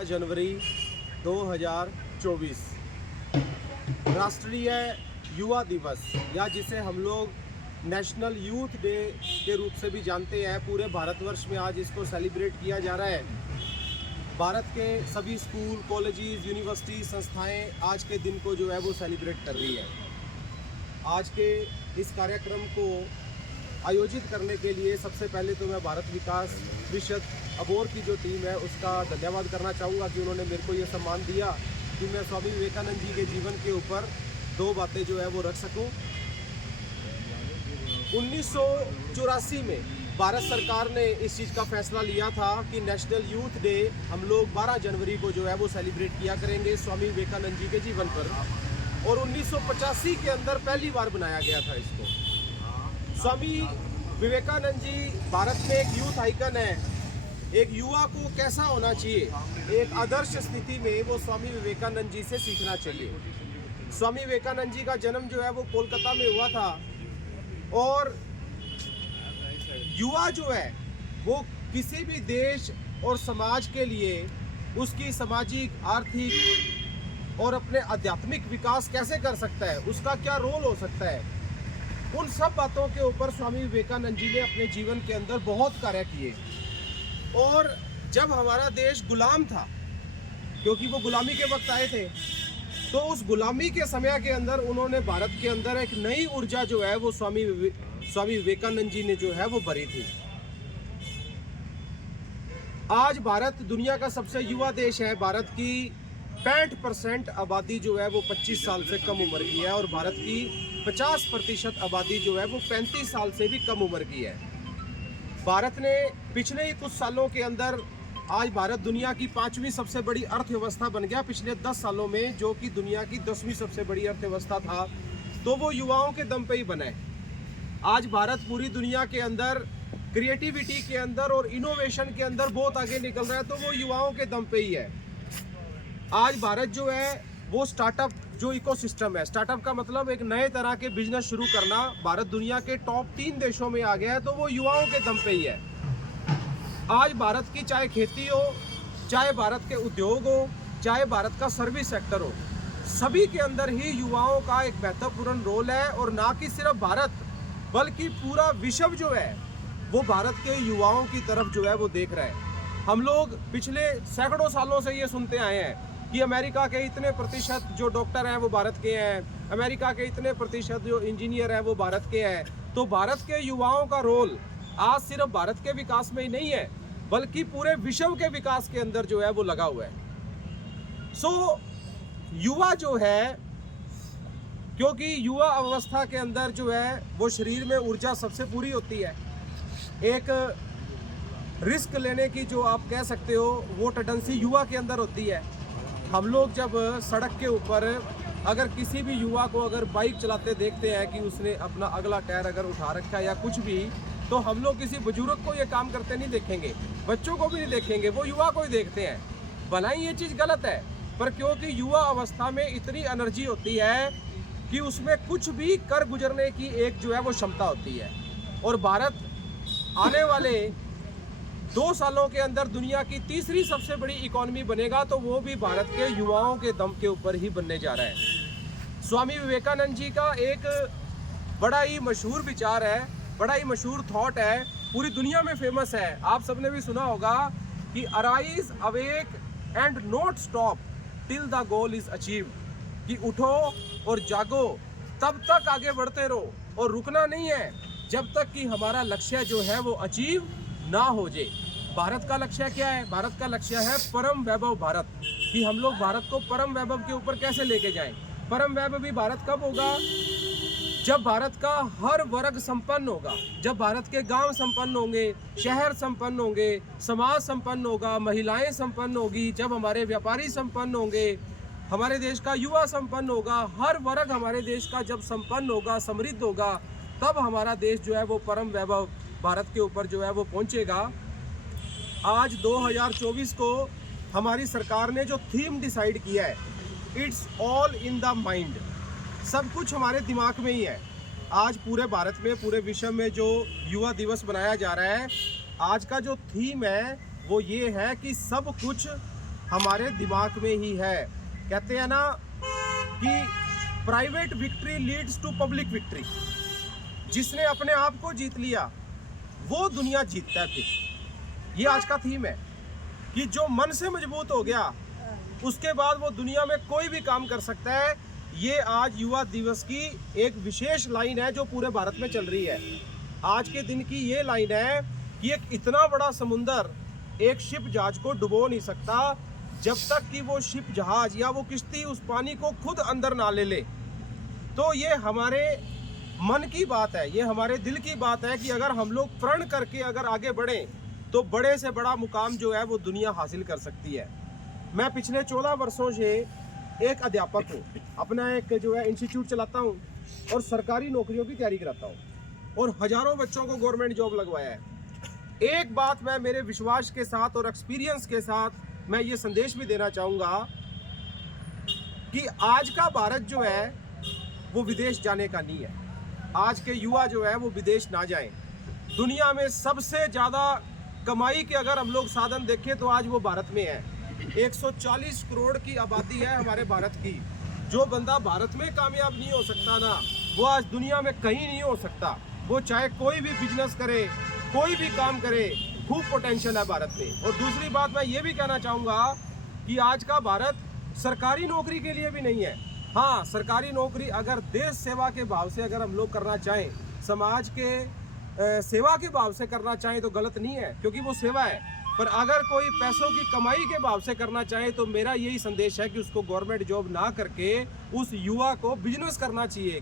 12 जनवरी 2024 राष्ट्रीय युवा दिवस, या जिसे हम लोग नेशनल यूथ डे के रूप से भी जानते हैं, पूरे भारतवर्ष में आज इसको सेलिब्रेट किया जा रहा है। भारत के सभी स्कूल, कॉलेजेस, यूनिवर्सिटी, संस्थाएं आज के दिन को जो है वो सेलिब्रेट कर रही है। आज के इस कार्यक्रम को आयोजित करने के लिए सबसे पहले तो मैं भारत विकास परिषद अबोर की जो टीम है उसका धन्यवाद करना चाहूँगा कि उन्होंने मेरे को ये सम्मान दिया कि मैं स्वामी विवेकानंद जी के जीवन के ऊपर दो बातें जो है वो रख सकूं। 1984 में भारत सरकार ने इस चीज़ का फैसला लिया था कि नेशनल यूथ डे हम लोग 12 जनवरी को जो है वो सेलिब्रेट किया करेंगे स्वामी विवेकानंद जी के जीवन पर, और 1985 के अंदर पहली बार बनाया गया था इसको। स्वामी विवेकानंद जी भारत में एक यूथ आइकन है। एक युवा को कैसा होना चाहिए, एक आदर्श स्थिति में वो स्वामी विवेकानंद जी से सीखना चाहिए। स्वामी विवेकानंद जी का जन्म जो है वो कोलकाता में हुआ था, और युवा जो है वो किसी भी देश और समाज के लिए उसकी सामाजिक, आर्थिक और अपने आध्यात्मिक विकास कैसे कर सकता है, उसका क्या रोल हो सकता है, उन सब बातों के ऊपर स्वामी विवेकानंद जी ने अपने जीवन के अंदर बहुत कार्य किए। और जब हमारा देश गुलाम था, क्योंकि वो गुलामी के वक्त आए थे, तो उस गुलामी के समय के अंदर उन्होंने भारत के अंदर एक नई ऊर्जा जो है वो स्वामी विवेकानंद जी ने जो है वो भरी थी। आज भारत दुनिया का सबसे युवा देश है। भारत की 65% आबादी जो है वो 25 साल से कम उम्र की है, और भारत की 50% आबादी जो है वो 35 साल से भी कम उम्र की है। भारत ने पिछले ही कुछ सालों के अंदर आज भारत दुनिया की 5वीं सबसे बड़ी अर्थव्यवस्था बन गया। पिछले 10 सालों में जो कि दुनिया की 10वीं सबसे बड़ी अर्थव्यवस्था था, तो वो युवाओं के दम पे ही बना है। आज भारत पूरी दुनिया के अंदर क्रिएटिविटी के अंदर और इनोवेशन के अंदर बहुत आगे निकल रहा है, तो वो युवाओं के दम पे ही है। आज भारत जो है वो स्टार्टअप जो इकोसिस्टम है, स्टार्टअप का मतलब एक नए तरह के बिजनेस शुरू करना, भारत दुनिया के टॉप 3 देशों में आ गया है, तो वो युवाओं के दम पे ही है। आज भारत की चाहे खेती हो, चाहे भारत के उद्योग हो, चाहे भारत का सर्विस सेक्टर हो, सभी के अंदर ही युवाओं का एक महत्वपूर्ण रोल है। और ना कि सिर्फ भारत बल्कि पूरा विश्व जो है वो भारत के युवाओं की तरफ जो है वो देख रहा है। हम लोग पिछले सैकड़ों सालों से ये सुनते आए हैं कि अमेरिका के इतने प्रतिशत जो डॉक्टर हैं वो भारत के हैं, अमेरिका के इतने प्रतिशत जो इंजीनियर हैं वो भारत के हैं। तो भारत के युवाओं का रोल आज सिर्फ भारत के विकास में ही नहीं है, बल्कि पूरे विश्व के विकास के अंदर जो है वो लगा हुआ है। युवा जो है, क्योंकि युवा अवस्था के अंदर जो है वो शरीर में ऊर्जा सबसे पूरी होती है। एक रिस्क लेने की जो आप कह सकते हो वो टेंडेंसी युवा के अंदर होती है। हम लोग जब सड़क के ऊपर अगर किसी भी युवा को अगर बाइक चलाते देखते हैं कि उसने अपना अगला टायर अगर उठा रखा है या कुछ भी, तो हम लोग किसी बुजुर्ग को ये काम करते नहीं देखेंगे, बच्चों को भी नहीं देखेंगे, वो युवा को ही देखते हैं। भला ही ये चीज़ गलत है, पर क्योंकि युवा अवस्था में इतनी एनर्जी होती है कि उसमें कुछ भी कर गुजरने की एक जो है वो क्षमता होती है। और भारत आने वाले 2 सालों के अंदर दुनिया की 3री सबसे बड़ी इकोनॉमी बनेगा, तो वो भी भारत के युवाओं के दम के ऊपर ही बनने जा रहा है। स्वामी विवेकानंद जी का एक बड़ा ही मशहूर विचार है, बड़ा ही मशहूर थॉट है, पूरी दुनिया में फेमस है। आप सबने भी सुना होगा कि arise, awake and not stop till the goal is achieve, कि उठो और जागो, तब तक आगे बढ़ते रहो और रुकना नहीं है जब तक कि हमारा लक्ष्य जो है वो अचीव ना हो जाए। भारत का लक्ष्य क्या है? भारत का लक्ष्य है परम वैभव भारत, कि हम लोग भारत को परम वैभव के ऊपर कैसे लेके जाएं। परम वैभव भी भारत कब होगा? जब भारत का हर वर्ग संपन्न होगा, जब भारत के गांव संपन्न होंगे, शहर संपन्न होंगे, समाज संपन्न होगा, महिलाएं संपन्न होगी, जब हमारे व्यापारी संपन्न होंगे, हमारे देश का युवा संपन्न होगा, हर वर्ग हमारे देश का जब संपन्न होगा, समृद्ध होगा, तब हमारा देश जो है वो परम वैभव भारत के ऊपर जो है वो पहुंचेगा। आज 2024 को हमारी सरकार ने जो थीम डिसाइड किया है, it's all in the mind, सब कुछ हमारे दिमाग में ही है। आज पूरे भारत में, पूरे विश्व में जो युवा दिवस मनाया जा रहा है, आज का जो थीम है वो ये है कि सब कुछ हमारे दिमाग में ही है। कहते हैं ना कि private victory leads to public victory. जिसने अपने आप को जीत लिया वो दुनिया जीतता है। फिर ये आज का थीम है कि जो मन से मजबूत हो गया उसके बाद वो दुनिया में कोई भी काम कर सकता है। ये आज युवा दिवस की एक विशेष लाइन है जो पूरे भारत में चल रही है। आज के दिन की ये लाइन है कि एक इतना बड़ा समुंदर एक शिप जहाज को डुबो नहीं सकता जब तक कि वो शिप जहाज या वो किश्ती उस पानी को खुद अंदर ना ले ले। तो ये हमारे मन की बात है, ये हमारे दिल की बात है कि अगर हम लोग प्रण करके अगर आगे बढ़ें तो बड़े से बड़ा मुकाम जो है वो दुनिया हासिल कर सकती है। मैं पिछले 14 वर्षों से एक अध्यापक हूँ, अपना एक जो है इंस्टीट्यूट चलाता हूँ और सरकारी नौकरियों की तैयारी कराता हूँ और हजारों बच्चों को गवर्नमेंट जॉब लगवाया है। एक बात मैं मेरे विश्वास के साथ और एक्सपीरियंस के साथ मैं ये संदेश भी देना चाहूँगा कि आज का भारत जो है वो विदेश जाने का नहीं है। आज के युवा जो है वो विदेश ना जाएं। दुनिया में सबसे ज़्यादा कमाई के अगर हम लोग साधन देखें तो आज वो भारत में है। 140 करोड़ की आबादी है हमारे भारत की। जो बंदा भारत में कामयाब नहीं हो सकता ना, वो आज दुनिया में कहीं नहीं हो सकता। वो चाहे कोई भी बिजनेस करे, कोई भी काम करे, खूब पोटेंशियल है भारत में। और दूसरी बात मैं ये भी कहना चाहूँगा कि आज का भारत सरकारी नौकरी के लिए भी नहीं है। हाँ, सरकारी नौकरी अगर देश सेवा के भाव से अगर हम लोग करना चाहें, समाज के सेवा के भाव से करना चाहें तो गलत नहीं है, क्योंकि वो सेवा है। पर अगर कोई पैसों की कमाई के भाव से करना चाहे तो मेरा यही संदेश है कि उसको गवर्नमेंट जॉब ना करके उस युवा को बिजनेस करना चाहिए।